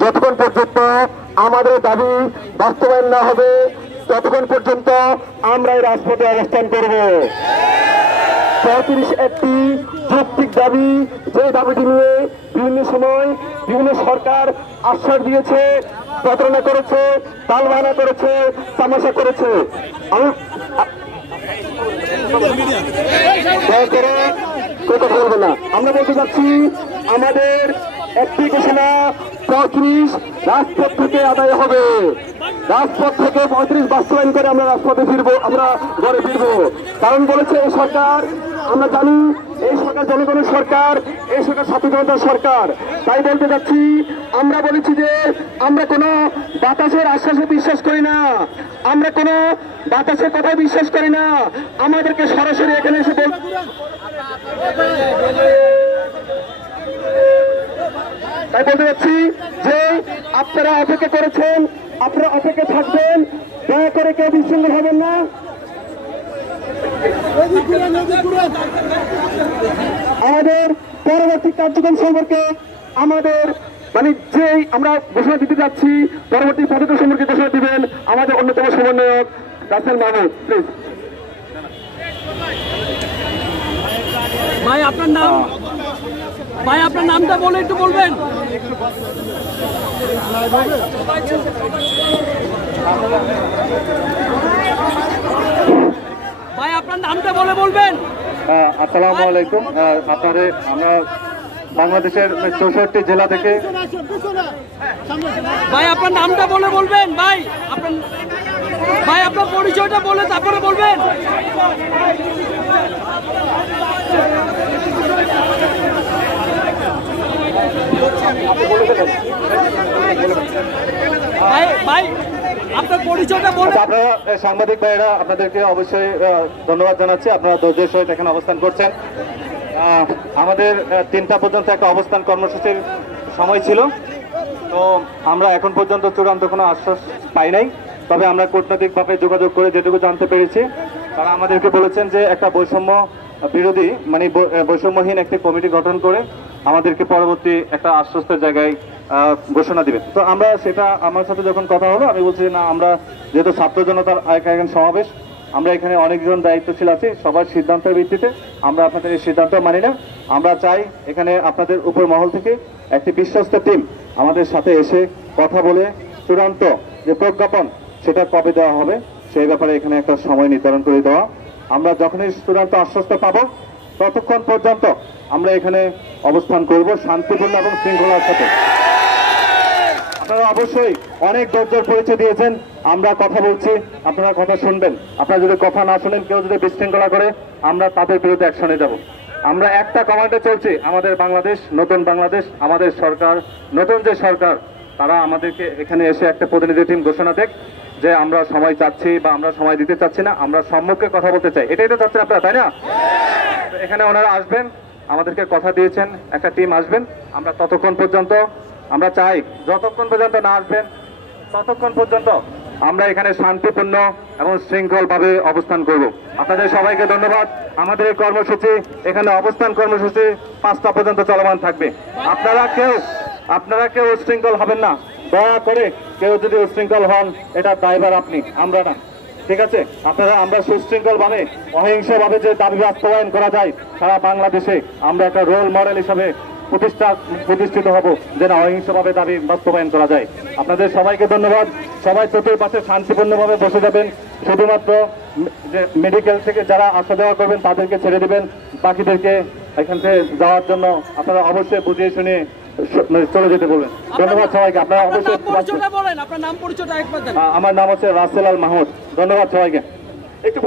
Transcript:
যতক্ষণ পর্যন্ত আমাদের দাবি বাস্তবায়ন না হবে ততক্ষণ পর্যন্ত আমরা এই রাজপথে অবস্থান করব। 35 একটি যৌক্তিক দাবি, যে দাবিটি নিয়ে বিভিন্ন সময় বিভিন্ন সরকার আশ্বাস দিয়েছে, প্রতারণা করেছে, তালবাহানা করেছে, তামাশা করেছে। কথা বলবো না। আমরা বলতে চাচ্ছি আমাদের একটি ঘোষণা 35 রাজপথ থেকে আদায় হবে। রাজপথ থেকে 35 বাস্তবায়ন করে আমরা রাজপথে ফিরবো, আমরা ঘরে ফিরবো। কারণ বলেছে এই সরকার, আমরা জানি এই সরকার জনগণের সরকার, এই সরকার ছাত্র জনতার সরকার। তাই বলতে চাচ্ছি, আমরা বলেছি যে আমরা কোনো বাতাসের আশ্বাসে বিশ্বাস করি না, আমরা কোনো বাতাসের কথায় বিশ্বাস করি না। আমাদেরকে সরাসরি এখানে এসে তাই বলতে চাচ্ছি যে আপনারা অপেক্ষা করেছেন, আপনারা অপেক্ষা থাকবেন, দয়া করে কেউ বিচ্ছিন্ন হবেন না। আমাদের পরবর্তী কার্যক্রম সম্পর্কে আমাদের যে আমরা ঘোষণা দিতে যাচ্ছি, পরবর্তী পদক্ষেপ সম্পর্কে ঘোষণা দিবেন আমাদের অন্যতম সমন্বয়ক রাসেল মাহমুদ। প্লিজ ভাই আপনার নাম, ভাই আপনার নামটা বলে একটু বলবেন। ভাই আপনার নামটা বলে বলবেন। আসসালামু আলাইকুম। আপনাদের আমরা বাংলাদেশের 64 জেলা থেকে। ভাই আপনার নামটা বলে বলবেন। ভাই আপনার পরিচয়টা বলে তারপরে বলবেন। ভাই আপনার পরিচয়টা বলে। আপনারা সাংবাদিক ভাইয়েরা, আপনাদেরকে অবশ্যই ধন্যবাদ জানাচ্ছি, আপনারা ধৈর্যের সহিত এখানে অবস্থান করছেন। আমাদের 3টা পর্যন্ত একটা অবস্থান কর্মসূচির সময় ছিল, তো আমরা এখন পর্যন্ত চূড়ান্ত কোনো আশ্বাস পাই নাই। তবে আমরা কূটনৈতিকভাবে যোগাযোগ করে যেটুকু জানতে পেরেছি, তারা আমাদেরকে বলেছেন যে একটা বৈষম্য বিরোধী বৈষম্যহীন একটি কমিটি গঠন করে আমাদেরকে পরবর্তী একটা আশ্বস্তের জায়গায় ঘোষণা দিবে। তো আমরা সেটা, আমার সাথে যখন কথা হলো আমি বলছি না, আমরা যেহেতু ছাত্র জনতার এখন সমাবেশ, আমরা এখানে অনেকজন দায়িত্বশীল আছি, সবার সিদ্ধান্তের ভিত্তিতে আমরা আপনাদের এই সিদ্ধান্ত মানি না। আমরা চাই এখানে আপনাদের উপর মহল থেকে একটি বিশ্বস্ত টিম আমাদের সাথে এসে কথা বলে চূড়ান্ত যে প্রজ্ঞাপন সেটা কবে দেওয়া হবে সেই ব্যাপারে এখানে একটা সময় নির্ধারণ করে দেওয়া। আমরা যখনই চূড়ান্ত আশ্বস্ত পাবো ততক্ষণ পর্যন্ত আমরা এখানে অবস্থান করব শান্তিপূর্ণ এবং শৃঙ্খলার সাথে। আপনারা অবশ্যই অনেক ধৈর্যের পরিচয় দিয়েছেন, আমরা কথা বলছি, আপনারা কথা শুনবেন। আপনারা যদি কথা না শুনেন, কেউ যদি বিশৃঙ্খলা করে, আমরা তাদের বিরুদ্ধে অ্যাকশনে যাব। আমরা একটা কমান্ডে চলছি, আমাদের বাংলাদেশ, নতুন বাংলাদেশ, আমাদের সরকার, নতুন যে সরকার, তারা আমাদেরকে এখানে এসে একটা প্রতিনিধি টিম ঘোষণা দেখ যে আমরা সময় চাচ্ছি বা আমরা সময় দিতে চাচ্ছি না, আমরা সম্মুখে কথা বলতে চাই। এটাই তো চাচ্ছেন আপনারা, তাই না? এখানে ওনারা আসবেন, আমাদেরকে কথা দিয়েছেন একটা টিম আসবেন। আমরা ততক্ষণ পর্যন্ত, আমরা চাই যতক্ষণ পর্যন্ত না আসবেন ততক্ষণ পর্যন্ত আমরা এখানে শান্তিপূর্ণ এবং শৃঙ্খলভাবে অবস্থান করব। আপনাদের সবাইকে ধন্যবাদ। আমাদের এই কর্মসূচি, এখানে অবস্থান কর্মসূচি 5টা পর্যন্ত চলমান থাকবে। আপনারা কেউ উচ্ছৃঙ্খল হবেন না, দয়া করে কেউ যদি উচ্ছৃঙ্খল হন এটা দায়ভার আপনি, আমরা না, ঠিক আছে? আমরা সুশৃঙ্খলভাবে অহিংসভাবে যে দাবি বাস্তবায়ন করা যায় সারা বাংলাদেশে, আমরা একটা রোল মডেল হিসাবে প্রতিষ্ঠিত হব যে না, অহিংসভাবে দাবি বাস্তবায়ন করা যায়। আপনাদের সবাইকে ধন্যবাদ। সবাই চতুর্পাশে শান্তিপূর্ণভাবে বসে যাবেন। শুধুমাত্র যে মেডিকেল থেকে যারা আসা যাওয়া করবেন তাদেরকে ছেড়ে দিবেন, বাকিদেরকে এখান থেকে যাওয়ার জন্য আপনারা অবশ্যই বুঝিয়ে শুনে চলে যেতে বলবেন। ধন্যবাদ সবাইকে। আপনারা অবশ্যই, আপনার নাম পরিচয়টা একবার দেন। আমার নাম হচ্ছে রাসেল আল মাহমুদ। ধন্যবাদ সবাইকে। একটু